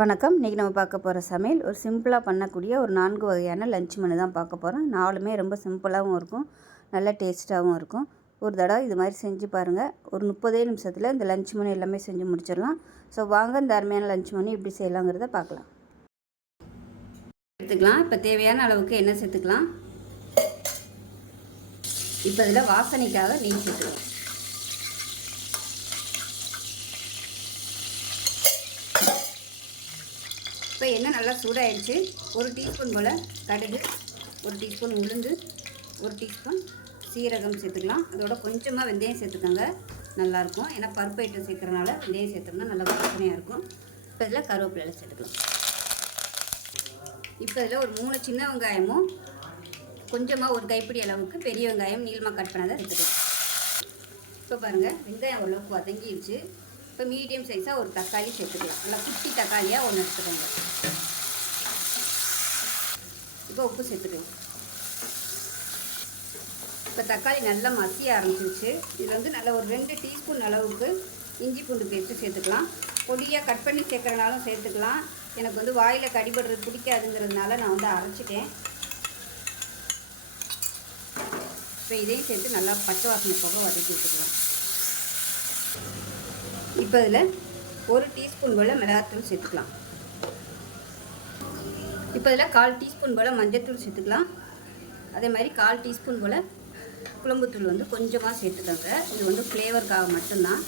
வணக்கம். இன்றைக்கி நம்ம பார்க்க போகிற சமையல் ஒரு சிம்பிளாக பண்ணக்கூடிய ஒரு 4 வகையான லஞ்ச் மெனு தான் பார்க்க போகிறோம். 4மே ரொம்ப சிம்பிளாகவும் இருக்கும், நல்ல டேஸ்ட்டாகவும் இருக்கும். ஒரு தடவை இது மாதிரி செஞ்சு பாருங்கள். ஒரு 30 நிமிஷத்தில் இந்த லஞ்ச் மெனு எல்லாமே செஞ்சு முடிச்சிடலாம். ஸோ வாங்க இந்த அருமையான லஞ்ச் மெனு எப்படி செய்யலாங்கிறத பார்க்கலாம். எடுத்துக்கலாம். இப்போ தேவையான அளவுக்கு எண்ணெய் சேர்த்துக்கலாம். இப்போ இதில் வாசனைக்காக நெய் சேர்த்துக்கலாம். இப்போ எண்ணெய் நல்லா சூடாகிடுச்சு. 1 டீஸ்பூன் போல் கடுகு, 1 டீஸ்பூன் உளுந்து, 1 டீஸ்பூன் சீரகம் சேர்த்துக்கலாம். அதோட கொஞ்சமாக வெந்தயம் சேர்த்துக்கோங்க, நல்லாயிருக்கும். ஏன்னா பருப்பு ஐட்டம் சேர்க்குறனால வெந்தயம் சேர்த்தோம்னா நல்லா வாசனையாக இருக்கும். இப்போ இதில் கருவேப்பிலை சேர்த்துக்கலாம். இப்போ இதில் ஒரு 3 சின்ன வெங்காயமும் கொஞ்சமாக ஒரு கைப்பிடி அளவுக்கு பெரிய வெங்காயம் நீளமாக கட் பண்ணதை சேர்த்துக்கலாம். இப்போ பாருங்கள், வெங்காயம் ஓரளவுக்கு வதங்கிடுச்சு. இப்போ மீடியம் சைஸாக ஒரு தக்காளி சேர்த்துக்கலாம். நல்லா குட்டி தக்காளியாக ஒன்று எடுத்துக்கோங்க. இப்போ உப்பு சேர்த்துக்கலாம். இப்போ தக்காளி நல்லா மசிய ஆரம்பிச்சிருச்சு. இதில் வந்து நல்லா ஒரு 2 டீஸ்பூன் அளவுக்கு இஞ்சி பூண்டு பேஸ்ட்டு சேர்த்துக்கலாம். பொடியாக கட் பண்ணி சேர்க்குறனாலும் சேர்த்துக்கலாம். எனக்கு வந்து வாயில் கடிபடுறது பிடிக்காதுங்கிறதுனால நான் வந்து அரைச்சிட்டேன். இப்போ இதையும் சேர்த்து நல்லா பச்சை வாசனை போக வதக்கி விட்டுக்கலாம். இப்போ இதில் 1 டீஸ்பூன் போல் மிளகாத்தூள் சேர்த்துக்கலாம். இப்போ இதில் 1/4 டீஸ்பூன் போல் மஞ்சள்தூள் சேர்த்துக்கலாம். அதே மாதிரி 1/4 டீஸ்பூன் போல் குழம்புத்தூள் வந்து கொஞ்சமாக சேர்த்துக்கோங்க. இது வந்து ஃப்ளேவருக்காக மட்டும்தான்.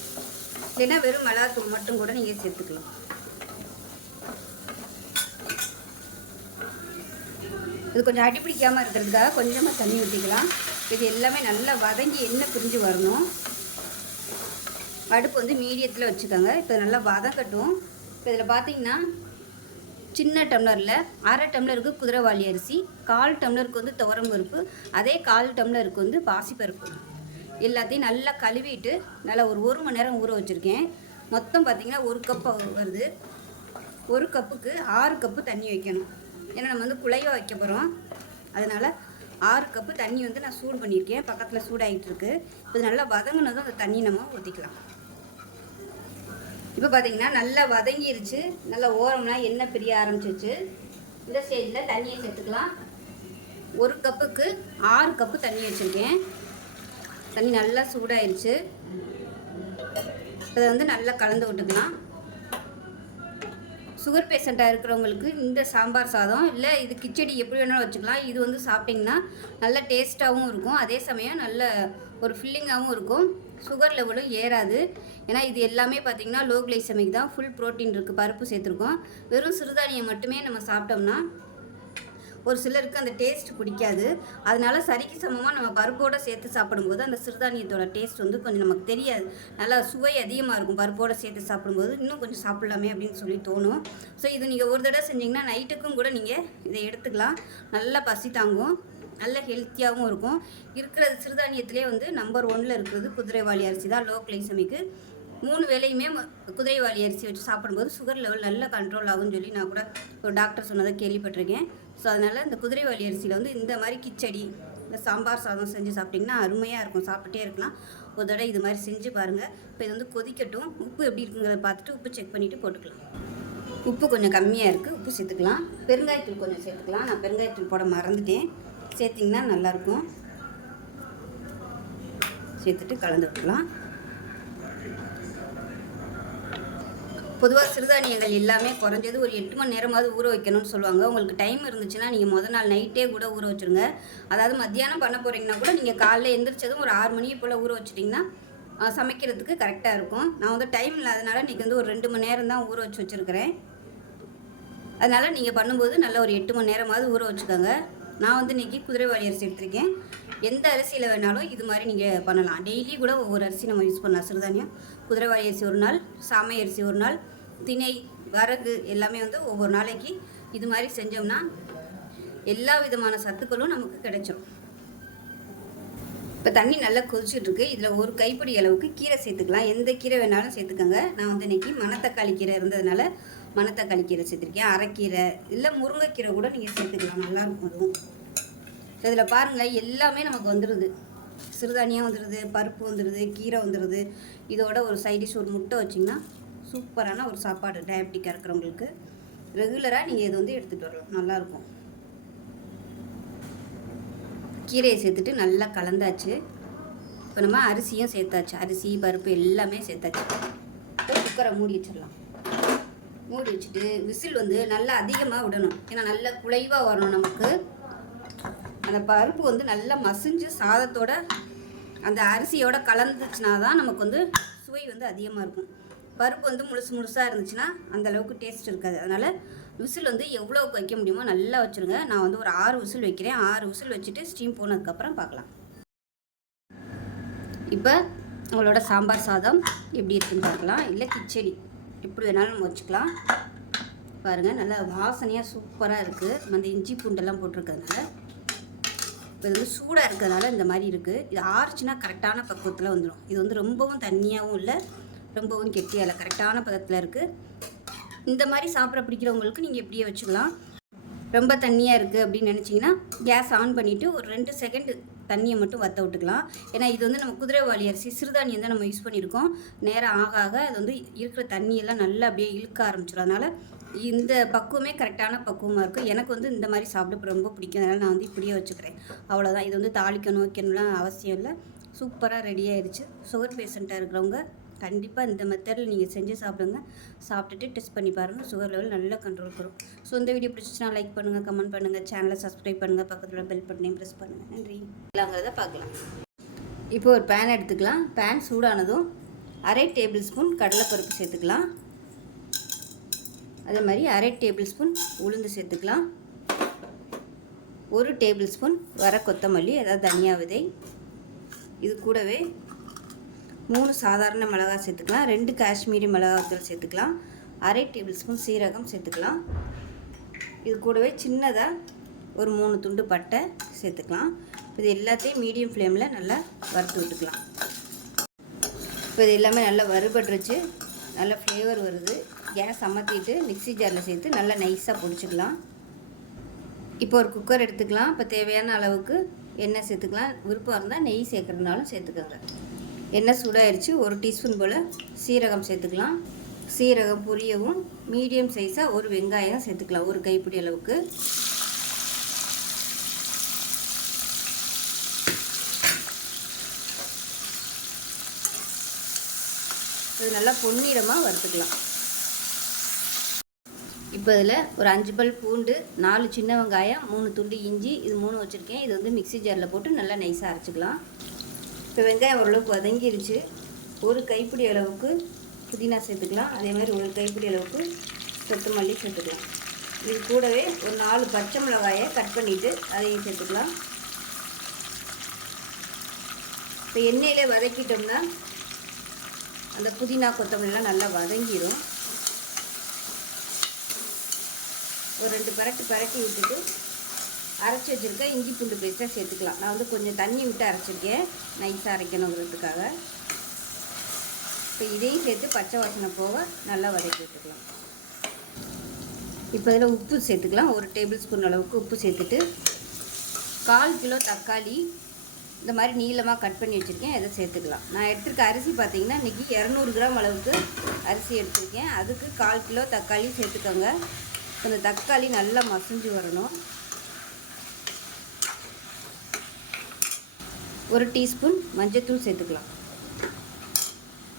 இல்லைன்னா வெறும் மிளகாத்தூள் மட்டும் கூட நீங்கள் சேர்த்துக்கலாம். இது கொஞ்சம் அடிப்பிடிக்காமல் இருக்கிறதுக்காக கொஞ்சமாக தண்ணி ஊற்றிக்கலாம். இது எல்லாமே நல்லா வதங்கி எண்ணெய் பிரிஞ்சு வரணும். அடுப்பு வந்து மீடியத்தில் வச்சுக்கோங்க. இப்போ நல்லா வதக்கட்டும். இப்போ இதில் பார்த்தீங்கன்னா சின்ன டம்ளரில் 1/2 டம்ளருக்கு குதிரைவாலி அரிசி, 1/4 டம்ளருக்கு வந்து துவரம் பருப்பு, அதே 1/4 டம்ளருக்கு வந்து பாசிப்பருப்பு எல்லாத்தையும் நல்லா கழுவிட்டு நல்லா ஒரு 1 மணி நேரம் ஊற வச்சுருக்கேன். மொத்தம் பார்த்திங்கன்னா 1 கப்பு வருது. 1 கப்புக்கு 6 கப்பு தண்ணி வைக்கணும். ஏன்னா நம்ம வந்து குழைவாக வைக்க போகிறோம். அதனால் 6 கப்பு தண்ணி வந்து நான் சூடு பண்ணியிருக்கேன். பக்கத்தில் சூடாகிட்டு இருக்குது. இப்போ நல்லா வதங்கினதும் அந்த தண்ணி நம்ம ஊற்றிக்கலாம். இப்போ பார்த்தீங்கன்னா நல்லா வதங்கிருச்சு. நல்லா ஓரம்லாம் எண்ணெய் பிரிய ஆரம்பிச்சிருச்சு. இந்த ஸ்டேஜில் தண்ணியை சேர்த்துக்கலாம். 1 கப்புக்கு 6 கப்பு தண்ணி வச்சுருக்கேன். தண்ணி நல்லா சூடாயிருச்சு. அதை வந்து நல்லா கலந்து விட்டுக்கலாம். சுகர் பேஷண்ட்டாக இருக்கிறவங்களுக்கு இந்த சாம்பார் சாதம் இல்லை இது கிச்சடி எப்படி வேணாலும் வச்சுக்கலாம். இது வந்து சாப்பிட்டிங்கன்னா நல்ல டேஸ்ட்டாகவும் இருக்கும். அதே சமயம் நல்ல ஒரு ஃபில்லிங்காகவும் இருக்கும். சுகர் லெவலும் ஏறாது. ஏன்னா இது எல்லாமே பார்த்திங்கன்னா லோ கிளைசமிக் தான். ஃபுல் ப்ரோட்டீன் இருக்குது. பருப்பு சேர்த்துருக்கோம். வெறும் சிறுதானியம் மட்டுமே நம்ம சாப்பிட்டோம்னா ஒரு சிலருக்கு அந்த டேஸ்ட் பிடிக்காது. அதனால சரிக்கு சமமாக நம்ம பருப்போடு சேர்த்து சாப்பிடும்போது அந்த சிறுதானியத்தோட டேஸ்ட் வந்து கொஞ்சம் நமக்கு தெரியாது. நல்லா சுவை அதிகமாக இருக்கும். பருப்போடு சேர்த்து சாப்பிடும்போது இன்னும் கொஞ்சம் சாப்பிட்லாமே அப்படின்னு சொல்லி தோணும். ஸோ இது நீங்கள் ஒரு தடவை செஞ்சிங்கன்னா நைட்டுக்கும் கூட நீங்கள் இதை எடுத்துக்கலாம். நல்லா பசி தாங்கும், நல்ல ஹெல்த்தியாகவும் இருக்கும். இருக்கிற சிறுதானியத்திலே வந்து நம்பர் 1ல் இருக்கிறது குதிரைவாலி அரிசி தான். லோ கிளைசமிக்கு 3 வேளையுமே குதிரைவாலி அரிசி வச்சு சாப்பிடும்போது சுகர் லெவல் நல்லா கண்ட்ரோல் ஆகும்னு சொல்லி நான் கூட ஒரு டாக்டர் சொன்னதை கேள்விப்பட்டிருக்கேன். ஸோ அதனால் இந்த குதிரைவாலி அரிசியில் வந்து இந்த மாதிரி கிச்சடி இந்த சாம்பார் சாதம் செஞ்சு சாப்பிட்டிங்கன்னா அருமையாக இருக்கும். சாப்பிட்டே இருக்கலாம். ஒரு தடவை இது மாதிரி செஞ்சு பாருங்கள். இப்போ இது வந்து கொதிக்கட்டும். உப்பு எப்படி இருக்குங்கிறத பார்த்துட்டு உப்பு செக் பண்ணிவிட்டு போட்டுக்கலாம். உப்பு கொஞ்சம் கம்மியாக இருக்குது, உப்பு சேர்த்துக்கலாம். பெருங்காயத்தூள் கொஞ்சம் சேர்த்துக்கலாம். நான் பெருங்காயத்தூள் போட மறந்துட்டேன். சேர்த்திங்கன்னா நல்லாயிருக்கும். சேர்த்துட்டு கலந்து விட்டுக்கலாம். பொதுவாக சிறுதானியங்கள் எல்லாமே குறைஞ்சது ஒரு 8 மணி நேரமாவது ஊற வைக்கணும்னு சொல்லுவாங்க. உங்களுக்கு டைம் இருந்துச்சுன்னா நீங்கள் முதல் நாள் நைட்டே கூட ஊற வச்சுருங்க. அதாவது மத்தியானம் பண்ண போகிறீங்கன்னா கூட நீங்கள் காலையில் எந்திரிச்சதும் ஒரு 6 மணிக்கு போல் ஊற வச்சிட்டிங்கன்னா சமைக்கிறதுக்கு கரெக்டாக இருக்கும். நான் வந்து டைம் இல்லாதனால இன்றைக்கி வந்து ஒரு 2 மணி நேரம் தான் ஊற வச்சு வச்சுருக்கிறேன். அதனால் நீங்கள் பண்ணும்போது நல்லா ஒரு 8 மணி நேரமாவது ஊற வச்சுக்கோங்க. நான் வந்து இன்றைக்கி குதிரைவாலி அரிசி எடுத்திருக்கேன். எந்த அரிசியில் வேணாலும் இது மாதிரி நீங்கள் பண்ணலாம். டெய்லி கூட ஒவ்வொரு அரிசி நம்ம யூஸ் பண்ணலாம். சிறுதானியம் குதிரைவாலி அரிசி ஒரு நாள், சாமை அரிசி ஒரு நாள், திணை, வரகு எல்லாமே வந்து ஒவ்வொரு நாளைக்கு இது மாதிரி செஞ்சோம்னா எல்லா விதமான சத்துக்களும் நமக்கு கிடைச்சிடும். இப்போ தண்ணி நல்லா கொதிச்சுட்ருக்கு. இதில் ஒரு கைப்பிடி அளவுக்கு கீரை சேர்த்துக்கலாம். எந்த கீரை வேணாலும் சேர்த்துக்கோங்க. நான் வந்து இன்றைக்கி மணத்தக்காளி கீரை இருந்ததுனால மணத்தக்காளி கீரை சேர்த்துருக்கேன். அரைக்கீரை இல்லை முருங்கைக்கீரை கூட நீங்கள் சேர்த்துக்கலாம், நல்லாயிருக்கும் அதுவும். இதில் பாருங்கள், எல்லாமே நமக்கு வந்துடுது. சிறுதானியம் வந்துடுது, பருப்பு வந்துடுது, கீரை வந்துடுது. இதோட ஒரு சைடிஷ் ஒரு முட்டை வச்சிங்கன்னா சூப்பரான ஒரு சாப்பாடு டயபெட்டிக்காக இருக்கிறவங்களுக்கு. ரெகுலராக நீங்கள் இது வந்து எடுத்துகிட்டு வரலாம், நல்லாயிருக்கும். கீரையை சேர்த்துட்டு நல்லா கலந்தாச்சு. இப்போ நம்ம அரிசியும் சேர்த்தாச்சு, அரிசி பருப்பு எல்லாமே சேர்த்தாச்சு. இப்போ குக்கரை மூடி வச்சிடலாம். மூடி வச்சுட்டு விசில் வந்து நல்லா அதிகமாக விடணும், ஏன்னா நல்லா குழைவாக வரணும். நமக்கு அந்த பருப்பு வந்து நல்லா மசிஞ்சு சாதத்தோட அந்த அரிசியோட கலந்துச்சுனா தான் நமக்கு வந்து சுவை வந்து அதிகமாக இருக்கும். பருப்பு வந்து முழுசாக இருந்துச்சுன்னா அந்தளவுக்கு டேஸ்ட் இருக்காது. அதனால் விசில் வந்து எவ்வளோக்கு வைக்க முடியுமோ நல்லா வச்சுருங்க. நான் வந்து ஒரு 6 விசில் வைக்கிறேன். 6 விசில் வச்சுட்டு ஸ்டீம் போனதுக்கப்புறம் பார்க்கலாம். இப்போ உங்களோட சாம்பார் சாதம் எப்படி இருக்குன்னு பார்க்கலாம். இல்லை கிச்சடி எப்படி வேணாலும் நம்ம வச்சுக்கலாம். பாருங்கள், நல்லா வாசனையாக சூப்பராக இருக்குது. அந்த இஞ்சி பூண்டெல்லாம் போட்டிருக்கிறதுனால. இப்போ இது வந்து சூடாக இருக்கிறதுனால இந்த மாதிரி இருக்குது. இது ஆறுச்சுன்னா கரெக்டான பக்குவத்தில் வந்துடும். இது வந்து ரொம்பவும் தண்ணியாகவும் இல்லை, ரொம்பவும் கெட்டியாக இல்லை, கரெக்டான பதத்தில் இருக்குது. இந்த மாதிரி சாப்பிட பிடிக்கிறவங்களுக்கு நீங்கள் எப்படியே வச்சுக்கலாம். ரொம்ப தண்ணியாக இருக்குது அப்படின்னு நினச்சிங்கன்னா கேஸ் ஆன் பண்ணிவிட்டு ஒரு 2 செகண்டு தண்ணியை மட்டும் வற்ற விட்டுக்கலாம். ஏன்னா இது வந்து நம்ம குதிரைவாளி அரிசி சிறுதானியம் தான் நம்ம யூஸ் பண்ணியிருக்கோம். நேரம் ஆக ஆக அது வந்து இருக்கிற தண்ணியெல்லாம் நல்லா அப்படியே இழுக்க ஆரம்பிச்சிடும். அதனால் இந்த பக்குவமே கரெக்டான பக்குவமாக இருக்கும். எனக்கு வந்து இந்த மாதிரி சாப்பிட ரொம்ப பிடிக்கும். அதனால் நான் வந்து இப்படியே வச்சுக்கிறேன். அவ்வளோதான். இது வந்து தாளிக்கணும் வைக்கணும்லாம் அவசியம் இல்லை. சூப்பராக ரெடி ஆயிடுச்சு. சுகர் பேஷண்ட்டாக இருக்கிறவங்க கண்டிப்பாக இந்த மெத்தடில் நீங்கள் செஞ்சு சாப்பிடுங்க. சாப்பிட்டுட்டு டெஸ்ட் பண்ணி பாருங்கள், சுகர் லெவல் நல்லா கண்ட்ரோல் வரும். ஸோ இந்த வீடியோ பிடிச்சிச்சுன்னா லைக் பண்ணுங்கள், கமெண்ட் பண்ணுங்கள், சேனலை சப்ஸ்கிரைப் பண்ணுங்கள், பக்கத்தில் பெல் பட்டனையும் ப்ரெஸ் பண்ணுங்கள். நன்றி. இல்லைங்கிறத பார்க்கலாம். இப்போ ஒரு பேன் எடுத்துக்கலாம். பேன் சூடானதும் 1/2 டேபிள் ஸ்பூன் கடலைப்பருப்பு சேர்த்துக்கலாம். அதே மாதிரி 1/2 டேபிள் ஸ்பூன் உளுந்து சேர்த்துக்கலாம். 1 டேபிள் ஸ்பூன் வர கொத்தமல்லி, அதாவது தனியா விதை. இது கூடவே 3 சாதாரண மிளகாய் சேர்த்துக்கலாம். 2 காஷ்மீரி மிளகாய்த்தூள் சேர்த்துக்கலாம். 1/2 டேபிள் ஸ்பூன் சீரகம் சேர்த்துக்கலாம். இது கூடவே சின்னதாக ஒரு 3 துண்டு பட்டை சேர்த்துக்கலாம். இது எல்லாத்தையும் மீடியம் ஃப்ளேமில் நல்லா வறுத்து விட்டுக்கலாம். இப்போ இது எல்லாமே நல்லா வறுபட்டுருச்சு, நல்ல ஃப்ளேவர் வருது. கேஸ் அமர்த்திட்டு மிக்ஸி ஜாரில் சேர்த்து நல்லா நைஸாக பிடிச்சிக்கலாம். இப்போ ஒரு குக்கர் எடுத்துக்கலாம். இப்போ தேவையான அளவுக்கு எண்ணெய் சேர்த்துக்கலாம். விருப்பம் இருந்தால் நெய் சேர்க்குறதுனாலும் சேர்த்துக்கோங்க. எண்ணெய் சூடாகிடுச்சு. 1 டீஸ்பூன் போல் சீரகம் சேர்த்துக்கலாம். சீரகம் பொரியவும் மீடியம் சைஸாக ஒரு வெங்காயம் சேர்த்துக்கலாம், 1 கைப்பிடி அளவுக்கு. இது நல்லா பொன்னிறமாக வறுத்துக்கலாம். இப்போ இதில் ஒரு 5 பல் பூண்டு, 4 சின்ன வெங்காயம், 3 துண்டு இஞ்சி, இது 3 வச்சுருக்கேன். இது வந்து மிக்ஸி ஜாரில் போட்டு நல்லா நைஸாக அரைச்சிக்கலாம். இப்போ வெங்காயம் ஓரளவுக்கு வதங்கிருச்சு. 1 கைப்பிடி அளவுக்கு புதினா சேர்த்துக்கலாம். அதே மாதிரி 1 கைப்பிடி அளவுக்கு கொத்தமல்லி சேர்த்துக்கலாம். இது கூடவே ஒரு 4 பச்சை மிளகாயை கட் பண்ணிவிட்டு அதையும் சேர்த்துக்கலாம். இப்போ எண்ணெயிலே வதக்கிட்டோம்னா அந்த புதினா கொத்தமல்லாம் நல்லா வதங்கிடும். ஒரு 2 பரட்டி விட்டுட்டு அரைச்சி வச்சுருக்க இஞ்சி பூண்டு பேஸ்ட்டாக சேர்த்துக்கலாம். நான் வந்து கொஞ்சம் தண்ணி விட்டு அரைச்சிருக்கேன், நைஸாக அரைக்கணுங்கிறதுக்காக. இப்போ இதையும் சேர்த்து பச்சை வாசனை போக நல்லா வதக்கி விட்டுக்கலாம். இப்போ இதில் உப்பு சேர்த்துக்கலாம். 1 டேபிள் ஸ்பூன் அளவுக்கு உப்பு சேர்த்துட்டு 1/4 கிலோ தக்காளி இந்த மாதிரி நீளமாக கட் பண்ணி வச்சுருக்கேன், இதை சேர்த்துக்கலாம். நான் எடுத்துருக்க அரிசி பார்த்திங்கன்னா இன்றைக்கி 200 கிராம் அளவுக்கு அரிசி எடுத்துருக்கேன். அதுக்கு 1/4 கிலோ தக்காளி சேர்த்துக்கோங்க. அந்த தக்காளி நல்லா மசிஞ்சு வரணும். 1 டீஸ்பூன் மஞ்சள்தூள் சேர்த்துக்கலாம்.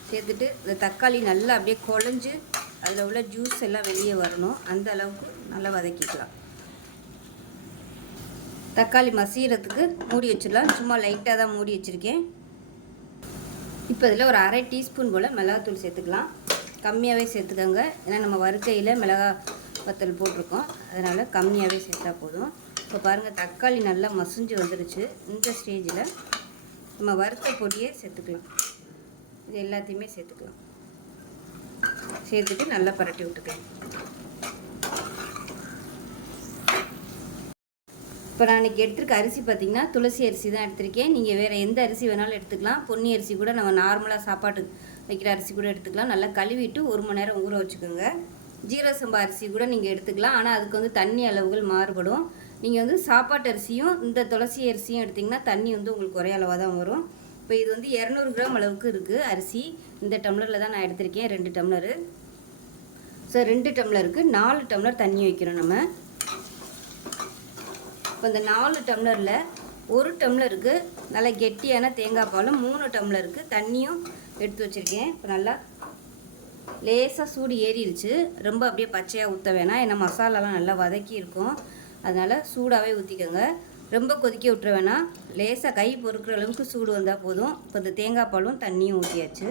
சேர்த்துட்டு இந்த தக்காளி நல்லா அப்படியே குழஞ்சி அதில் உள்ள ஜூஸ் எல்லாம் வெளியே வரணும், அந்த அளவுக்கு நல்லா வதக்கிக்கலாம். தக்காளி மசிகிறதுக்கு மூடி வச்சிடலாம். சும்மா லைட்டாக தான் மூடி வச்சுருக்கேன். இப்போ இதில் ஒரு 1/2 டீஸ்பூன் போல் மிளகாத்தூள் சேர்த்துக்கலாம். கம்மியாகவே சேர்த்துக்கோங்க, ஏன்னா நம்ம வறுக்கையில் மிளகா வத்தல் போட்டிருக்கோம், அதனால் கம்மியாகவே சேர்த்தா போதும். இப்போ பாருங்கள், தக்காளி நல்லா மசிஞ்சு வந்துடுச்சு. இந்த ஸ்டேஜில் நம்ம வறுத்த பொடியை சேர்த்துக்கலாம். இது எல்லாத்தையுமே சேர்த்துக்கலாம். சேர்த்துட்டு நல்லா பரட்டி விட்டுக்கலாம். இப்போ நான் இன்றைக்கி எடுத்துருக்க அரிசி பார்த்திங்கன்னா துளசி அரிசி தான் எடுத்திருக்கேன். நீங்கள் வேறு எந்த அரிசி வேணாலும் எடுத்துக்கலாம். பொன்னி அரிசி கூட நம்ம நார்மலாக சாப்பாட்டு வைக்கிற அரிசி கூட எடுத்துக்கலாம். நல்லா கழுவிட்டு 1 மணி நேரம் ஊற வச்சுக்கோங்க. ஜீரக சம்பா அரிசி கூட நீங்கள் எடுத்துக்கலாம், ஆனால் அதுக்கு வந்து தண்ணி அளவுகள் மாறுபடும். நீங்கள் வந்து சாப்பாட்டு அரிசியும் இந்த துளசி அரிசியும் எடுத்திங்கன்னா தண்ணி வந்து உங்களுக்கு ஒரே அளவாக தான் வரும். இப்போ இது வந்து 200 கிராம் அளவுக்கு இருக்குது அரிசி. இந்த டம்ளரில் தான் நான் எடுத்திருக்கேன், 2 டம்ளரு. ஸோ 2 டம்ளருக்கு 4 டம்ளர் தண்ணி வைக்கிறோம் நம்ம. இப்போ இந்த 4 டம்ளரில் 1 டம்ளருக்கு நல்லா கெட்டியான தேங்காய் பாலும் 3 டம்ளருக்கு தண்ணியும் எடுத்து வச்சுருக்கேன். இப்போ நல்லா லேசாக சூடு ஏறிடுச்சு. ரொம்ப அப்படியே பச்சையாக ஊற்ற வேணாம், ஏன்னா மசாலாலாம் நல்லா வதக்கி இருக்கும். அதனால் சூடாகவே ஊற்றிக்கோங்க. ரொம்ப கொதிக்க விட்டுற வேணாம், லேசாக கை பொறுக்கிற அளவுக்கு சூடு வந்தால் போதும். இப்போ இந்த தேங்காய் பாலும் தண்ணியும் ஊற்றியாச்சு.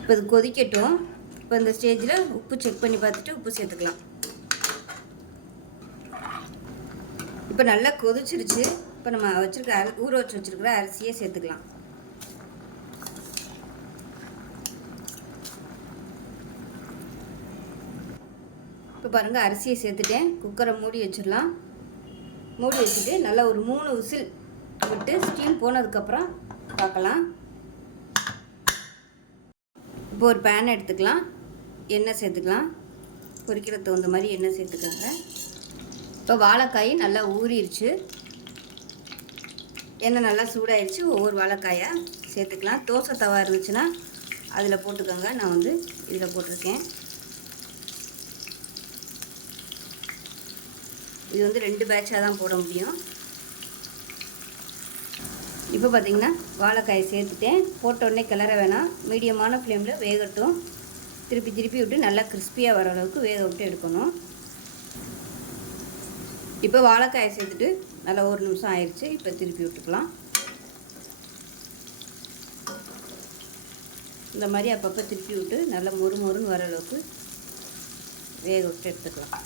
இப்போ இது கொதிக்கட்டும். இப்போ இந்த ஸ்டேஜில் உப்பு செக் பண்ணி பார்த்துட்டு உப்பு சேர்த்துக்கலாம். இப்போ நல்லா கொதிச்சிருச்சு. இப்போ நம்ம ஊற வச்சு வச்சுருக்கிற அரிசியை சேர்த்துக்கலாம். இப்போ பாருங்கள், அரிசியை சேர்த்துட்டேன். குக்கரை மூடி வச்சிடலாம். மூடி வச்சுட்டு நல்லா ஒரு 3 விசில் விட்டு ஸ்டீம் போனதுக்கப்புறம் பார்க்கலாம். இப்போ ஒரு பேன் எடுத்துக்கலாம், எண்ணெய் சேர்த்துக்கலாம். பொரிக்கிற தகுந்த மாதிரி எண்ணெய் சேர்த்துக்கோங்க. இப்போ வாழைக்காய் நல்லா ஊறிடுச்சு, எண்ணெய் நல்லா சூடாயிடுச்சு. ஒவ்வொரு வாழைக்காயாக சேர்த்துக்கலாம். தோசை தவா இருந்துச்சுன்னா அதில் போட்டுக்கோங்க. நான் வந்து இதில் போட்டிருக்கேன். இது வந்து 2 பேட்சாக தான் போட முடியும். இப்போ பார்த்திங்கன்னா வாழைக்காயை சேர்த்துட்டேன். போட்ட உடனே கிளற வேணாம், மீடியமான ஃப்ளேமில் வேகட்டும். திருப்பி விட்டு நல்லா கிறிஸ்பியாக வர அளவுக்கு வேக விட்டு எடுக்கணும். இப்போ வாழைக்காயை சேர்த்துட்டு நல்லா 1 நிமிஷம் ஆயிடுச்சு. இப்போ திருப்பி விட்டுக்கலாம். இந்த மாதிரி அப்பப்போ திருப்பி விட்டு நல்லா மொறுன்னு வர அளவுக்கு வேக விட்டு எடுத்துக்கலாம்.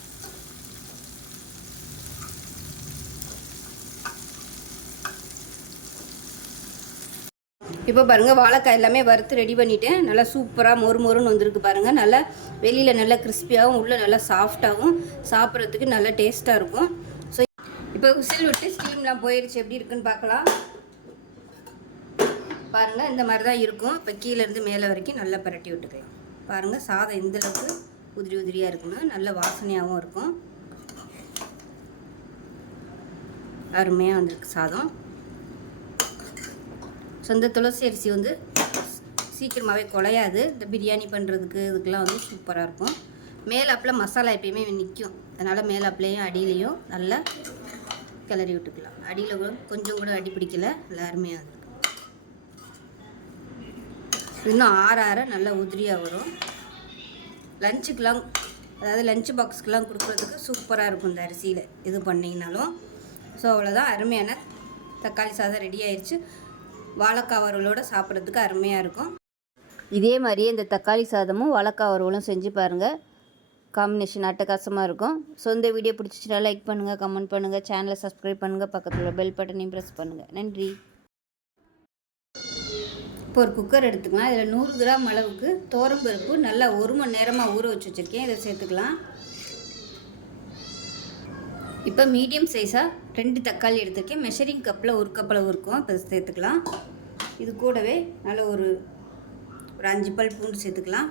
இப்போ பாருங்கள், வாழைக்காய் எல்லாமே வறுத்து ரெடி பண்ணிவிட்டேன். நல்லா சூப்பராக மொறுன்னு வந்திருக்கு பாருங்கள். நல்லா வெளியில் நல்லா கிறிஸ்பியாகவும் உள்ளே நல்லா சாஃப்டாகவும் சாப்பிட்றதுக்கு நல்லா டேஸ்ட்டாக இருக்கும். ஸோ இப்போ விசில் விட்டு ஸ்டீம்லாம் போயிடுச்சு. எப்படி இருக்குன்னு பார்க்கலாம். பாருங்கள், இந்த மாதிரி தான் இருக்கும். இப்போ கீழேருந்து மேலே வரைக்கும் நல்லா பரட்டி விட்டுக்கலாம். பாருங்கள், சாதம் இந்தளவுக்கு உதிரியாக இருக்கணும். நல்ல வாசனையாகவும் இருக்கும். அருமையாக வந்திருக்கு சாதம். சொந்த துளசி அரிசி வந்து சீக்கிரமாகவே குலையாது. இந்த பிரியாணி பண்ணுறதுக்கு இதுக்கெல்லாம் வந்து சூப்பராக இருக்கும். மேலாப்பில் மசாலா எப்பயுமே நிற்கும். அதனால் மேலாப்புலையும் அடியிலையும் நல்லா கிளறி விட்டுக்கலாம். அடியில் கொஞ்சம் கூட அடி பிடிக்கல, எல்லாருமே அது இன்னும் ஆற நல்லா உதிரியாக வரும். லஞ்சுக்கெலாம், அதாவது லஞ்ச் பாக்ஸுக்கெலாம் கொடுக்குறதுக்கு சூப்பராக இருக்கும் இந்த அரிசியில் இது பண்ணிங்கனாலும். ஸோ அவ்வளோதான், அருமையான தக்காளி சாதம் ரெடி ஆயிடுச்சு. வாழைக்காய் வறுவலோடு சாப்பிட்றதுக்கு அருமையாக இருக்கும். இதே மாதிரியே இந்த தக்காளி சாதமும் வாழைக்காய் வறுவலும் செஞ்சு பாருங்கள். காம்பினேஷன் அட்டகாசமாக இருக்கும். ஸோ இந்த வீடியோ பிடிச்சிச்சுன்னா லைக் பண்ணுங்கள், கமெண்ட் பண்ணுங்கள், சேனலை சப்ஸ்கிரைப் பண்ணுங்கள், பக்கத்தில் பெல் பட்டனையும் ப்ரெஸ் பண்ணுங்கள். நன்றி. இப்போ ஒரு குக்கர் எடுத்துக்கலாம். இதில் 100 கிராம் அளவுக்கு துவரம்பருப்பு நல்லா 1 மணி நேரமாக ஊற வச்சு வச்சுருக்கேன். இதை சேர்த்துக்கலாம். இப்போ மீடியம் சைஸாக 2 தக்காளி எடுத்துருக்கேன். மெஷரிங் கப்பில் 1 கப் அளவு இருக்கும். இப்போ சேர்த்துக்கலாம். இது கூடவே நல்ல ஒரு 5 பல் பூண்டு சேர்த்துக்கலாம்.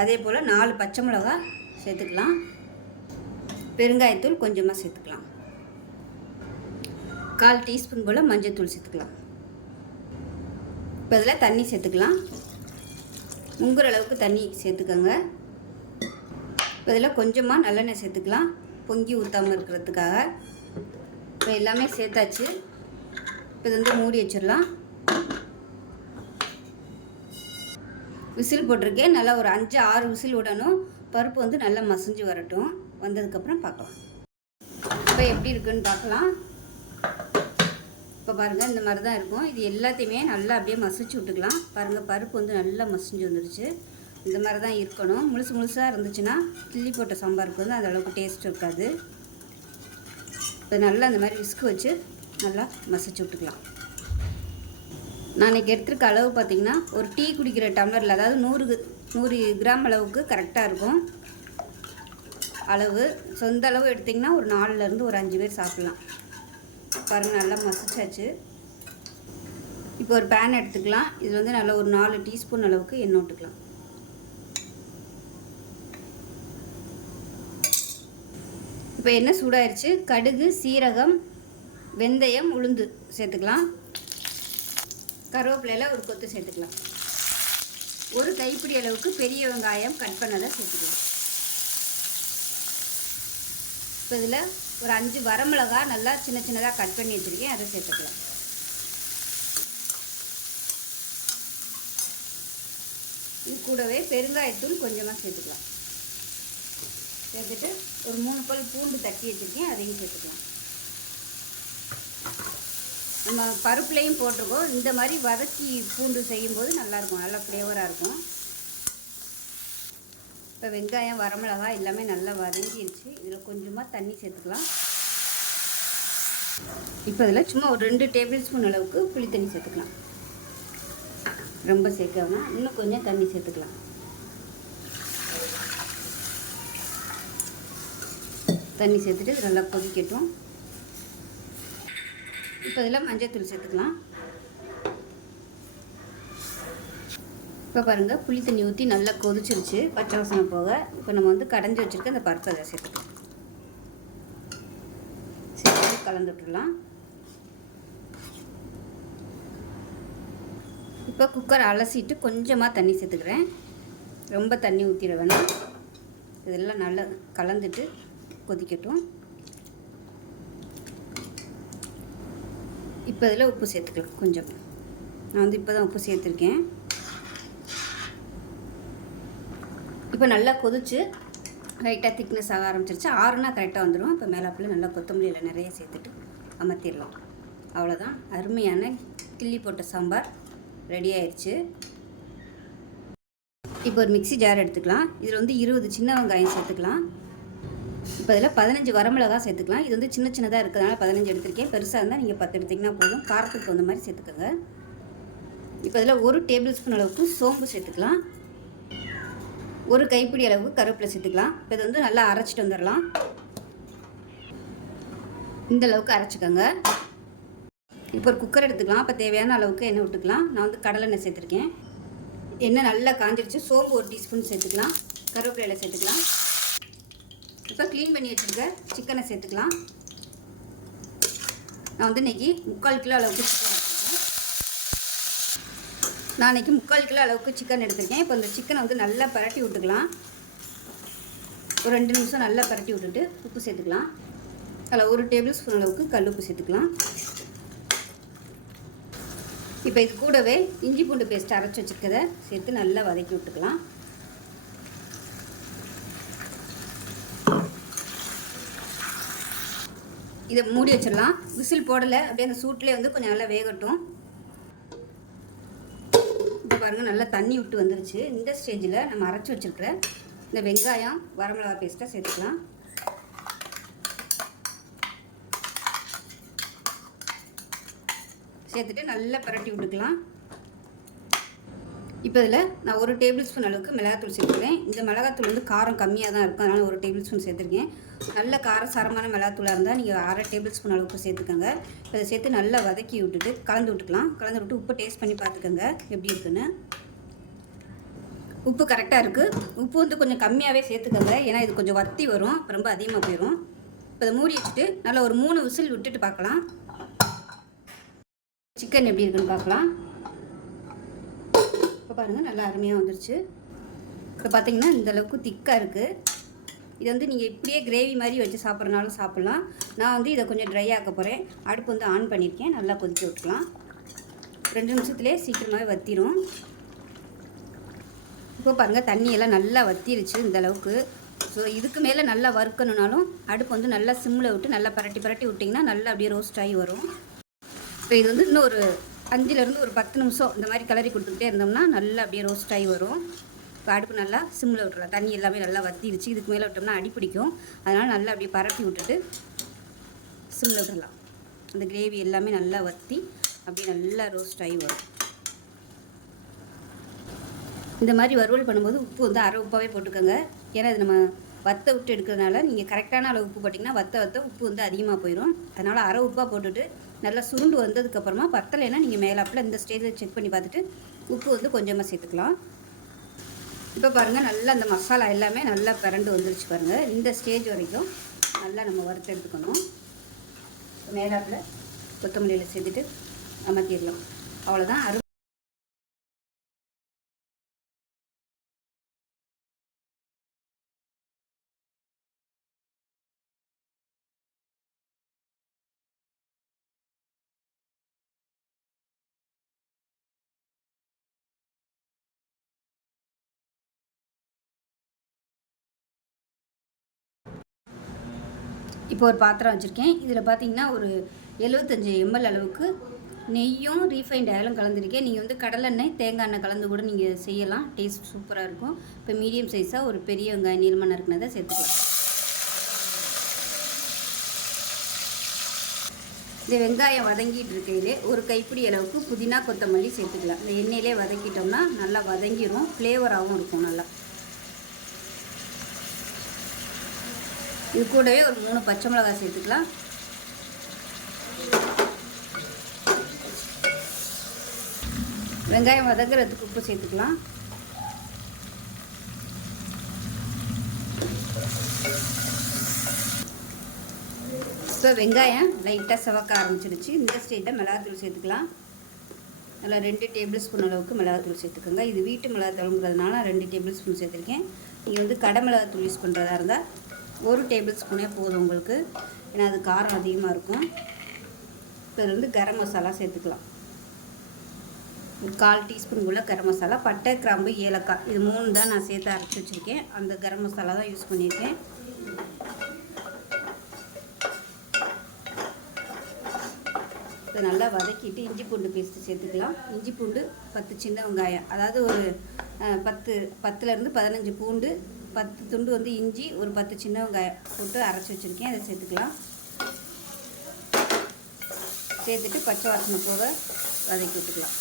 அதே போல் 4 பச்சை மிளகா சேர்த்துக்கலாம். பெருங்காயத்தூள் கொஞ்சமாக சேர்த்துக்கலாம். 1/4 டீஸ்பூன் போல் மஞ்சள் சேர்த்துக்கலாம். இப்போ இதில் தண்ணி சேர்த்துக்கலாம். முங்குற அளவுக்கு தண்ணி சேர்த்துக்கோங்க. இப்போ இதில் கொஞ்சமாக நல்லெண்ணெய் சேர்த்துக்கலாம், பொங்கி ஊற்றாமல் இருக்கிறதுக்காக. இப்போ எல்லாமே சேர்த்தாச்சு. இப்போ இது வந்து மூடி வச்சிடலாம். விசில் போட்டிருக்கேன். நல்லா ஒரு 5-6 விசில் விடணும். பருப்பு வந்து நல்லா மசிஞ்சு வரட்டும். வந்ததுக்கப்புறம் பார்க்கலாம். இப்போ எப்படி இருக்குன்னு பார்க்கலாம். இப்போ பாருங்கள், இந்த மாதிரி தான் இருக்கும். இது எல்லாத்தையுமே நல்லா அப்படியே மசிச்சு விட்டுக்கலாம். பாருங்கள், பருப்பு வந்து நல்லா மசிஞ்சு வந்துடுச்சு. இந்த மாதிரி தான் இருக்கணும். முழுசாக இருந்துச்சுன்னா கிள்ளி போட்ட சாம்பாருக்கு வந்து அந்த அளவுக்கு டேஸ்ட் இருக்காது. இப்போ நல்லா அந்த மாதிரி விஸ்கு வச்சு நல்லா மசிச்சு விட்டுக்கலாம். நான் இன்றைக்கி எடுத்துருக்க அளவு பார்த்திங்கன்னா ஒரு டீ குடிக்கிற டம்ளரில், அதாவது 100 கிராம் அளவுக்கு கரெக்டாக இருக்கும் அளவு. சொந்த அளவு எடுத்திங்கன்னா ஒரு 4லேருந்து ஒரு 5 பேர் சாப்பிட்லாம். பாருங்கள், நல்லா மசிச்சாச்சு. இப்போ ஒரு பேன் எடுத்துக்கலாம். இது வந்து நல்லா ஒரு 4 டீஸ்பூன் அளவுக்கு எண்ணெய் விட்டுக்கலாம். இப்போ எண்ணெய் சூடாயிருச்சு. கடுகு, சீரகம், வெந்தயம், உளுந்து சேர்த்துக்கலாம். கருவேப்பிலையில் ஒரு கொத்து சேர்த்துக்கலாம். ஒரு கைப்பிடி அளவுக்கு பெரிய வெங்காயம் கட் பண்ணதை சேர்த்துக்கலாம். இப்போ இதில் ஒரு 5 வரமிளகா நல்லா சின்ன சின்னதாக கட் பண்ணி வச்சுருக்கேன், அதை சேர்த்துக்கலாம். இது கூடவே பெருங்காயத்தூள் கொஞ்சமாக சேர்த்துக்கலாம். சேர்த்துட்டு ஒரு 3 பல் பூண்டு தட்டி வச்சுருக்கேன், அதையும் சேர்த்துக்கலாம். நம்ம பருப்புலையும் போட்டிருக்கோம். இந்த மாதிரி வதக்கி பூண்டு செய்யும்போது நல்லாயிருக்கும், நல்லா ஃப்ளேவராக இருக்கும். இப்போ வெங்காயம் வரமிளகாய் எல்லாமே நல்லா வதங்கிடுச்சு. இதில் கொஞ்சமாக தண்ணி சேர்த்துக்கலாம். இப்போ இதில் சும்மா ஒரு 2 டேபிள் ஸ்பூன் அளவுக்கு புளி தண்ணி சேர்த்துக்கலாம். ரொம்ப சேர்க்காம இன்னும் கொஞ்சம் தண்ணி சேர்த்துக்கலாம். தண்ணி சேர்த்துட்டு இது நல்லா கொதிக்கட்டும். இப்போ இதில் மஞ்சள்தூள் சேர்த்துக்கலாம். இப்போ பாருங்கள், புளி தண்ணி ஊற்றி நல்லா கொதிச்சிருச்சு, பச்சை வாசனை போக. இப்போ நம்ம வந்து கடைஞ்சி வச்சுருக்க அந்த பருப்பை அதை சேர்த்துக்கலாம். சேர்த்து கலந்து விட்டுடலாம். இப்போ குக்கர் அலசிட்டு கொஞ்சமாக தண்ணி சேர்த்துக்கிறேன். ரொம்ப தண்ணி ஊற்றிட வேணாம். இதெல்லாம் நல்லா கலந்துட்டு கொதிக்கட்டும். இப்போ இதில் உப்பு சேர்த்துக்கலாம் கொஞ்சம். நான் வந்து இப்போ தான் உப்பு சேர்த்துருக்கேன். இப்போ நல்லா கொதிச்சு லைட்டாக திக்னஸ் ஆக ஆரம்பிச்சிருச்சு. ஆறுனா கரெக்டாக வந்துடும். இப்போ மேலாப்பில் நல்லா கொத்தமல்லியில் நிறைய சேர்த்துட்டு அமர்த்திடலாம். அவ்வளோதான், அருமையான கிள்ளி போட்ட சாம்பார் ரெடி ஆயிடுச்சு. இப்போ ஒரு மிக்ஸி ஜார் எடுத்துக்கலாம். இதில் வந்து 20 சின்ன வெங்காயம் சேர்த்துக்கலாம். இப்போ இதில் 15 வரமிளகா சேர்த்துக்கலாம். இது வந்து சின்ன சின்னதாக இருக்கிறதுனால 15 எடுத்திருக்கேன். பெருசாக இருந்தால் நீங்கள் 10 எடுத்திங்கன்னா போதும். காரத்துக்கு தகுந்த மாதிரி சேர்த்துக்கோங்க. இப்போ இதில் 1 டேபிள் ஸ்பூன் அளவுக்கு சோம்பு சேர்த்துக்கலாம். 1 கைப்பிடி அளவுக்கு கருவேப்பிலை சேர்த்துக்கலாம். இப்போ இது வந்து நல்லா அரைச்சிட்டு வந்துடலாம். இந்த அளவுக்கு அரைச்சிக்கோங்க. இப்போ ஒரு குக்கர் எடுத்துக்கலாம். இப்போ தேவையான அளவுக்கு எண்ணெய் விட்டுக்கலாம். நான் வந்து கடலை எண்ணெய் சேர்த்துருக்கேன். எண்ணெய் நல்லா காஞ்சிருச்சு. சோம்பு 1 டீஸ்பூன் சேர்த்துக்கலாம். கருவேப்பிலையில் சேர்த்துக்கலாம். இப்போ க்ளீன் பண்ணி வச்சுருக்க சிக்கனை சேர்த்துக்கலாம். நான் வந்து இன்றைக்கி 3/4 கிலோ அளவுக்கு சிக்கன் எடுத்துருக்கேன். நான் இன்றைக்கி 3/4 கிலோ அளவுக்கு சிக்கன் எடுத்திருக்கேன். இப்போ இந்த சிக்கனை வந்து நல்லா பரட்டி விட்டுக்கலாம். ஒரு 2 நிமிஷம் நல்லா பரட்டி விட்டுட்டு உப்பு சேர்த்துக்கலாம். அதில் 1 டேபிள் ஸ்பூன் அளவுக்கு கல் உப்பு சேர்த்துக்கலாம். இப்போ இது கூடவே இஞ்சி பூண்டு பேஸ்ட் அரைச்சி வச்சுருக்கதை சேர்த்து நல்லா வதக்கி விட்டுக்கலாம். இதை மூடி வச்சிடலாம். விசில் போடலை, அப்படியே அந்த சூட்டிலே வந்து கொஞ்சம் நல்லா வேகட்டும். இப்போ பாருங்கள், நல்லா தண்ணி விட்டு வந்துருச்சு. இந்த ஸ்டேஜில் நம்ம அரைச்சி வச்சுருக்கிற இந்த வெங்காயம் வரமிளகா பேஸ்ட்டை சேர்த்துக்கலாம். சேர்த்துட்டு நல்லா பரட்டி விட்டுக்கலாம். இப்போ இதில் நான் 1 டேபிள் ஸ்பூன் அளவுக்கு மிளகாத்தூள் சேர்த்துக்கிறேன். இந்த மிளகாத்தூள் வந்து காரம் கம்மியாக தான் இருக்கும், அதனால் 1 டேபிள் ஸ்பூன் சேர்த்துருக்கேன். நல்ல காரசாரமான மிளகாத்தூளாக இருந்தால் நீங்கள் 1/2 டேபிள் ஸ்பூன் அளவுக்கு சேர்த்துக்கோங்க. இப்போ இதை சேர்த்து நல்லா வதக்கி விட்டுட்டு கலந்து விட்டுக்கலாம். கலந்து விட்டு உப்பு டேஸ்ட் பண்ணி பார்த்துக்கோங்க எப்படி இருக்குன்னு. உப்பு கரெக்டாக இருக்குது. உப்பு வந்து கொஞ்சம் கம்மியாகவே சேர்த்துக்கோங்க, ஏன்னா இது கொஞ்சம் வத்தி வரும், ரொம்ப அதிகமாக போயிடும். இப்போ இதை மூடி வச்சுட்டு நல்லா ஒரு 3 விசில் விட்டுட்டு பார்க்கலாம். சிக்கன் எப்படி இருக்குன்னு பார்க்கலாம். இப்போ பாருங்கள், நல்லா அருமையாக வந்துருச்சு. இப்போ பார்த்தீங்கன்னா இந்தளவுக்கு திக்காக இருக்குது. இது வந்து நீங்கள் இப்படியே கிரேவி மாதிரி வச்சு சாப்பிட்றனாலும் சாப்பிட்லாம். நான் வந்து இதை கொஞ்சம் ட்ரை ஆக்க போகிறேன். அடுப்பு வந்து ஆன் பண்ணியிருக்கேன். நல்லா கொதிக்க விட்டுக்கலாம். 2 நிமிஷத்துலேயே சீக்கிரமாகவே வற்றிடும். இப்போ பாருங்கள், தண்ணியெல்லாம் நல்லா வற்றிருச்சு இந்தளவுக்கு. ஸோ இதுக்கு மேலே நல்லா வறுக்கணுனாலும் அடுப்பு வந்து நல்லா சிம்மில் விட்டு நல்லா பரட்டி பரட்டி விட்டிங்கன்னா நல்லா அப்படியே ரோஸ்ட் ஆகி வரும். இப்போ இது வந்து இன்னும் ஒரு 5லேருந்து ஒரு 10 நிமிஷம் இந்த மாதிரி கிளறி கொடுத்துக்கிட்டே இருந்தோம்னா நல்லா அப்படியே ரோஸ்ட் ஆகி வரும். இப்போ அடுப்பு நல்லா சிம்மில் விட்டுறலாம். தண்ணி எல்லாமே நல்லா வற்றிருச்சு. இதுக்கு மேலே விட்டோம்னா அடி பிடிக்கும். அதனால் நல்லா அப்படியே பரப்பி விட்டுட்டு சிம்மில் விட்டுடலாம். அந்த கிரேவி எல்லாமே நல்லா வற்றி அப்படியே நல்லா ரோஸ்ட் ஆகி வரும். இந்த மாதிரி வறுவல் பண்ணும்போது உப்பு வந்து அரை உப்பாகவே போட்டுக்கோங்க. ஏன்னா இது நம்ம வத்த விட்டு எடுக்கிறதுனால நீங்கள் கரெக்டான அளவு உப்பு போட்டிங்கன்னா வத்த உப்பு வந்து அதிகமாக போயிடும். அதனால் அரை உப்பாக போட்டுட்டு நல்லா சுருண்டு வந்ததுக்கப்புறமா பத்தலைன்னா நீங்கள் மேலாப்பில் இந்த ஸ்டேஜில் செக் பண்ணி பார்த்துட்டு உப்பு வந்து கொஞ்சமாக சேர்த்துக்கலாம். இப்போ பாருங்கள், நல்லா அந்த மசாலா எல்லாமே நல்லா பரண்டு வந்துருச்சு பாருங்கள். இந்த ஸ்டேஜ் வரைக்கும் நல்லா நம்ம வறுத்து எடுத்துக்கணும். மேலாப்பில் கொத்தமல்லியில் சேர்த்துட்டு அமர்த்திடலாம். அவ்வளோதான். இப்போ ஒரு பாத்திரம் வச்சுருக்கேன். இதில் பார்த்தீங்கன்னா ஒரு 75 ml அளவுக்கு நெய்யும் ரீஃபைண்ட் ஆயிலும் கலந்துருக்கேன். நீங்கள் வந்து கடலெண்ணெய் தேங்காய் எண்ணெய் கலந்து கூட நீங்கள் செய்யலாம். டேஸ்ட் சூப்பராக இருக்கும். இப்போ மீடியம் சைஸாக ஒரு பெரிய வெங்காயம் நீளமாக நறுக்குனதை சேர்த்துக்கலாம். இந்த வெங்காயம் வதங்கிட்டு இருக்கையிலே ஒரு கைப்பிடி அளவுக்கு புதினா கொத்தமல்லி சேர்த்துக்கலாம். இந்த எண்ணெயிலே வதக்கிட்டோம்னா நல்லா வதங்கிடும், ஃப்ளேவராகவும் இருக்கும் நல்லா. இது கூடவே ஒரு 3 பச்சை மிளகாய் சேர்த்துக்கலாம். வெங்காயம் வதங்குறதுக்கு உப்பு சேர்த்துக்கலாம். இப்போ வெங்காயம் லைட்டாக செவக்க ஆரம்பிச்சிடுச்சு. இந்த ஸ்டேஜில் மிளகாத்தூள் சேர்த்துக்கலாம். நல்லா 2 டேபிள் ஸ்பூன் அளவுக்கு மிளகாத்தூள் சேர்த்துக்கோங்க. இது வீட்டு மிளகாத்தூளுங்கிறதுனால 2 டேபிள் ஸ்பூன் சேர்த்துருக்கேன். நீங்கள் வந்து கடை மிளகாத்தூள் யூஸ் பண்ணுறதா இருந்தால் 1 டேபிள் ஸ்பூனே போதும் உங்களுக்கு, ஏன்னா அது காரம் அதிகமாக இருக்கும். இப்போ இதில் வந்து கரம் மசாலா சேர்த்துக்கலாம். 1/4 டீஸ்பூன் போல் கரம் மசாலா, பட்டை கிராம்பு ஏலக்காய் இது 3 தான் நான் சேர்த்து அரைச்சி வச்சுருக்கேன். அந்த கரம் மசாலா தான் யூஸ் பண்ணியிருக்கேன். இப்போ நல்லா வதக்கிட்டு இஞ்சி பூண்டு பேஸ்ட்டு சேர்த்துக்கலாம். இஞ்சி பூண்டு 10 சின்ன வெங்காயம், அதாவது ஒரு 10லேருந்து 15 பூண்டு, 10 துண்டு வந்து இஞ்சி, ஒரு 10 சின்ன வெங்காயம் போட்டு அரைச்சி வச்சுருக்கேன். அதை சேர்த்துக்கலாம். சேர்த்துட்டு பச்சை வாசனை போக வதக்கி விட்டுக்கலாம்.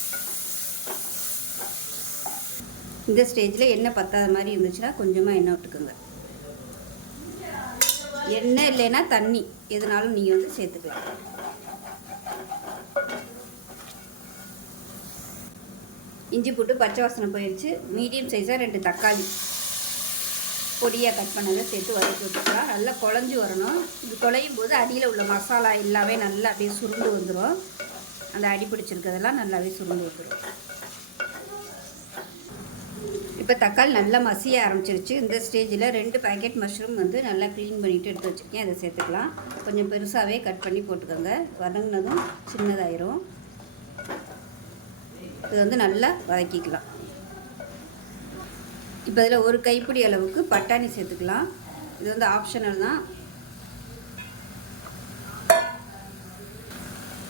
இந்த ஸ்டேஜில் எண்ணெய் பத்தாத மாதிரி இருந்துச்சுன்னா கொஞ்சமாக எண்ணெய் விட்டுக்குங்க. எண்ணெய் இல்லைன்னா தண்ணி எதுனாலும் நீங்கள் வந்து சேர்த்துக்கலாம். இஞ்சி போட்டு பச்சை வாசனை போயிடுச்சு. மீடியம் சைஸாக 2 தக்காளி பொடியாக கட் பண்ணதை சேர்த்து வதக்கி விட்டுக்கலாம். நல்லா குழஞ்சி வரணும். இது குழையும் போது அடியில் உள்ள மசாலா எல்லாமே நல்லா அப்படியே சுருண்டு வந்துடும். அந்த அடி பிடிச்சிருக்கிறதெல்லாம் நல்லாவே சுருண்டு வந்துடும். இப்போ தக்காளி நல்லா மசிய ஆரம்பிச்சிருச்சு. இந்த ஸ்டேஜில் 2 பேக்கெட் மஷ்ரூம் வந்து நல்லா க்ளீன் பண்ணிவிட்டு எடுத்து வச்சுருக்கேன். அதை சேர்த்துக்கலாம். கொஞ்சம் பெருசாகவே கட் பண்ணி போட்டுக்கோங்க, வதங்கினதும் சின்னதாயிரும். இது வந்து நல்லா வதக்கிக்கலாம். இப்போ இதில் ஒரு கைப்பிடி அளவுக்கு பட்டாணி சேர்த்துக்கலாம். இது வந்து ஆப்ஷனல் தான்.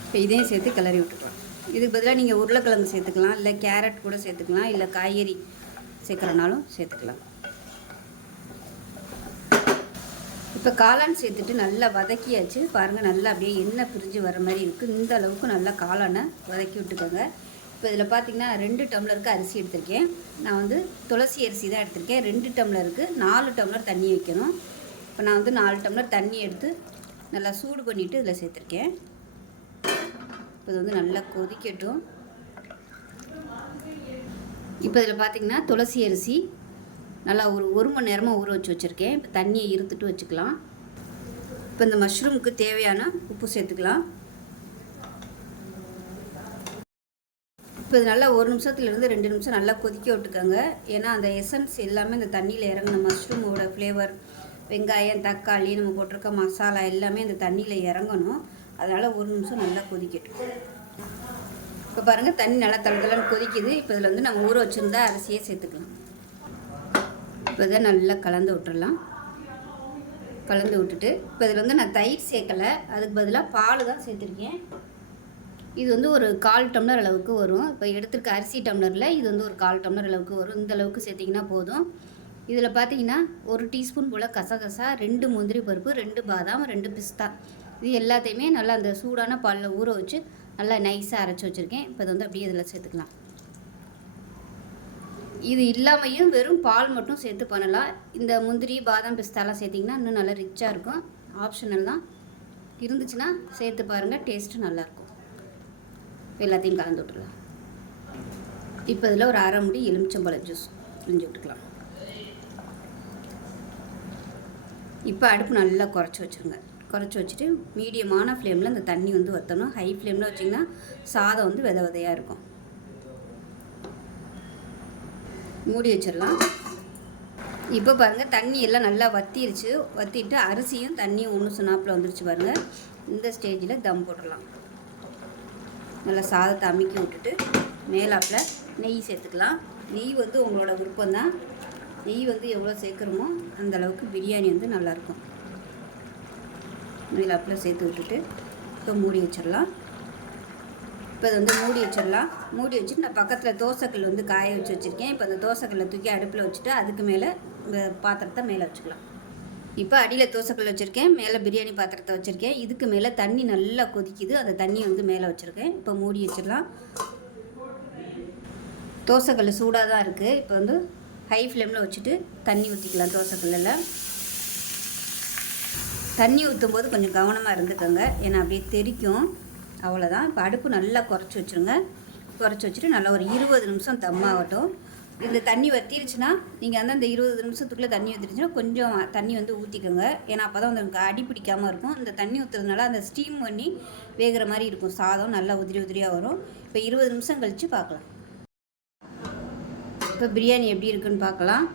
இப்போ இதையும் சேர்த்து கிளறி விட்டுக்கலாம். இதுக்கு பதிலாக நீங்கள் உருளைக்கிழங்கு சேர்த்துக்கலாம், இல்லை கேரட் கூட சேர்த்துக்கலாம், இல்லை காய்கறி சேர்க்குறனாலும் சேர்த்துக்கலாம். இப்போ காளான் சேர்த்துட்டு நல்லா வதக்கியாச்சு. பாருங்கள், நல்லா அப்படியே எண்ணெய் பிரிஞ்சு வர மாதிரி இருக்குது. இந்த அளவுக்கு நல்லா காளானை வதக்கி விட்டுக்கோங்க. இப்போ இதில் பார்த்திங்கன்னா 2 டம்ளருக்கு அரிசி எடுத்திருக்கேன். நான் வந்து துளசி அரிசி தான் எடுத்திருக்கேன். 2 டம்ளருக்கு 4 டம்ளர் தண்ணி வைக்கணும். இப்போ நான் வந்து 4 டம்ளர் தண்ணி எடுத்து நல்லா சூடு பண்ணிவிட்டு இதில் சேர்த்துருக்கேன். இப்போ இது வந்து நல்லா கொதிக்கட்டும். இப்போ இதில் பார்த்திங்கன்னா துளசி அரிசி நல்லா ஒரு மணி நேரமாக ஊற வச்சுருக்கேன். இப்போ தண்ணியை இருத்துட்டு வச்சுக்கலாம். இப்போ இந்த மஷ்ரூமுக்கு தேவையான உப்பு சேர்த்துக்கலாம். இப்போ இது நல்லா 1 நிமிஷத்துலேருந்து 2 நிமிஷம் நல்லா கொதிக்க விட்டுக்கோங்க. ஏன்னா அந்த எசன்ஸ் எல்லாமே இந்த தண்ணியில் இறங்கணும். மஷ்ரூமோட ஃப்ளேவர், வெங்காயம், தக்காளி, நம்ம போட்டிருக்க மசாலா எல்லாமே இந்த தண்ணியில் இறங்கணும். அதனால் 1 நிமிஷம் நல்லா கொதிக்கட்டும். இப்போ பாருங்கள், தண்ணி நல்லா தளதளன்னு கொதிக்குது. இப்போ இதில் வந்து நம்ம ஊற வச்சுருந்தா அரிசியே சேர்த்துக்கலாம். இப்போ இதை நல்லா கலந்து விட்டுடலாம். கலந்து விட்டுட்டு இப்போ இதில் வந்து நான் தயிர் சேர்க்கலை, அதுக்கு பதிலாக பால் தான் சேர்த்துருக்கேன். இது வந்து ஒரு 1/4 டம்ளர் அளவுக்கு வரும். இப்போ எடுத்துருக்க அரிசி டம்ளரில் இது வந்து ஒரு 1/4 டம்ளர் அளவுக்கு வரும். இந்த அளவுக்கு சேர்த்திங்கன்னா போதும். இதில் பார்த்தீங்கன்னா 1 டீஸ்பூன் போல் கசகசா, 2 முந்திரி பருப்பு, 2 பாதாம், 2 பிஸ்தா, இது எல்லாத்தையுமே நல்லா அந்த சூடான பாலில் ஊற வச்சு நல்லா நைஸாக அரைச்சி வச்சுருக்கேன். இப்போ இது வந்து அப்படியே இதில் சேர்த்துக்கலாம். இது இல்லாமையும் வெறும் பால் மட்டும் சேர்த்து பண்ணலாம். இந்த முந்திரி, பாதாம், பிஸ்தாலாம் சேர்த்திங்கன்னா இன்னும் நல்லா ரிச்சாக இருக்கும். ஆப்ஷனல் தான், இருந்துச்சுன்னா சேர்த்து பாருங்கள், டேஸ்ட்டு நல்லாயிருக்கும். எல்லாத்தையும் கலந்து விட்டுடலாம். இப்போ இதில் ஒரு 1/2 மூடி எலுமிச்சம்பழம் ஜூஸ் பிழிஞ்சு விட்டுக்கலாம். இப்போ அடுப்பு நல்லா குறைச்சி வச்சுருங்க. குறைச்சி வச்சுட்டு மீடியமான ஃப்ளேமில் இந்த தண்ணி வந்து வற்றணும். ஹை ஃப்ளேமில் வச்சிங்கன்னா சாதம் வந்து வித விதையாக இருக்கும். மூடி வச்சிடலாம். இப்போ பாருங்கள், தண்ணி எல்லாம் நல்லா வற்றிருச்சு. வற்றிட்டு அரிசியும் தண்ணியும் ஒன்று சொன்னாப்பில் வந்துருச்சு பாருங்கள். இந்த ஸ்டேஜில் தம் போட்டுடலாம். நல்லா சாதத்தை அமுக்கி விட்டுட்டு மேலாப்பில் நெய் சேர்த்துக்கலாம். நெய் வந்து உங்களோட விருப்பம்தான். நெய் வந்து எவ்வளோ சேர்க்குறோமோ அந்தளவுக்கு பிரியாணி வந்து நல்லாயிருக்கும். இதில் அப்படியே சேர்த்து விட்டுட்டு இப்போ மூடி வச்சிடலாம். இப்போ இது வந்து மூடி வச்சிடலாம். மூடி வச்சுட்டு நான் பக்கத்தில் தோசைக்கல் வந்து காய வச்சு வச்சுருக்கேன். இப்போ அந்த தோசைக்கல்லை தூக்கி அடுப்பில் வச்சுட்டு அதுக்கு மேலே இந்த பாத்திரத்தை மேலே வச்சுக்கலாம். இப்போ அடியில் தோசைக்கல் வச்சுருக்கேன், மேலே பிரியாணி பாத்திரத்தை வச்சுருக்கேன். இதுக்கு மேலே தண்ணி நல்லா கொதிக்குது, அந்த தண்ணியை வந்து மேலே வச்சுருக்கேன். இப்போ மூடி வச்சிடலாம். தோசைக்கல் சூடாக தான் இருக்குது. இப்போ வந்து ஹை ஃப்ளேமில் வச்சுட்டு தண்ணி ஊற்றிக்கலாம். தோசைக்கல்லில் தண்ணி ஊற்றும் போது கொஞ்சம் கவனமாக இருந்துக்கோங்க, ஏன்னா அப்படியே தெரிக்கும். அவ்வளோதான். இப்போ அடுப்பு நல்லா குறைச்சி வச்சுருங்க. குறைச்சி வச்சுட்டு நல்லா ஒரு 20 நிமிஷம் தம்மாகட்டும். இந்த தண்ணி வற்றிருச்சுன்னா நீங்கள் வந்து அந்த 20 நிமிஷத்துக்குள்ளே தண்ணி வற்றிருச்சுன்னா கொஞ்சம் தண்ணி வந்து ஊற்றிக்கோங்க, ஏன்னா அப்போ தான் வந்து அடி பிடிக்காமல் இருக்கும். இந்த தண்ணி ஊற்றுறதுனால அந்த ஸ்டீம் பண்ணி வேகிற மாதிரி இருக்கும், சாதம் நல்லா உதிரி உதிரியாக வரும். இப்போ 20 நிமிஷம் கழித்து பார்க்கலாம். இப்போ பிரியாணி எப்படி இருக்குன்னு பார்க்கலாம்.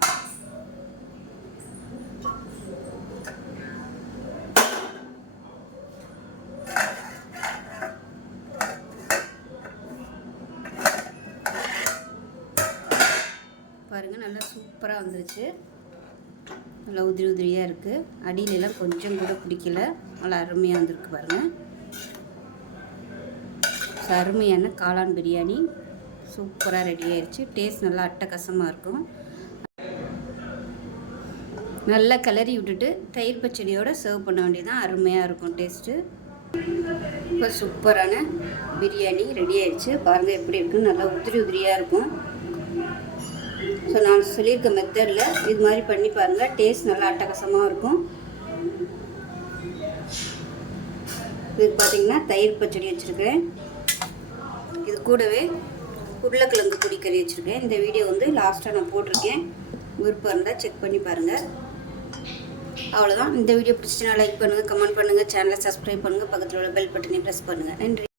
பாருங்கள், நல்லா சூப்பராக வந்துருச்சு. நல்லா உதிரி உதிரியாக இருக்குது. அடியிலெல்லாம் கொஞ்சம் கூட பிடிக்கல, நல்லா அருமையாக வந்திருக்கு பாருங்கள். அருமையான காளான் பிரியாணி சூப்பராக ரெடி ஆயிடுச்சு. டேஸ்ட் நல்லா அட்டகாசமாக இருக்கும். நல்லா கிளறி விட்டுட்டு தயிர் பச்சடியோடு சர்வ் பண்ண வேண்டியதான். அருமையாக இருக்கும் டேஸ்ட்டு. இப்போ சூப்பரான பிரியாணி ரெடி ஆயிடுச்சு. பாருங்கள் எப்படி இருக்குன்னு, நல்லா உதிரி உதிரியாக இருக்கும். ஸோ நான் சொல்லியிருக்க மெத்தடில் இது மாதிரி பண்ணி பாருங்கள், டேஸ்ட் நல்லா அட்டகாசமாக இருக்கும். இது பார்த்திங்கன்னா தயிர் பச்சடி வச்சுருக்கேன். இது கூடவே உருளைக்கிழங்கு பொடிக்கறி வச்சுருக்கேன். இந்த வீடியோ வந்து லாஸ்ட்டாக நான் போட்டிருக்கேன், விருப்பம் இருந்தால் செக் பண்ணி பாருங்கள். அவ்வளோதான். இந்த வீடியோ பிடிச்சிச்சுன்னா லைக் பண்ணுங்கள், கமெண்ட் பண்ணுங்கள், சேனலை சப்ஸ்கிரைப் பண்ணுங்கள், பக்கத்தில் உள்ள பெல் பட்டனை ப்ரெஸ் பண்ணுங்கள். நன்றி.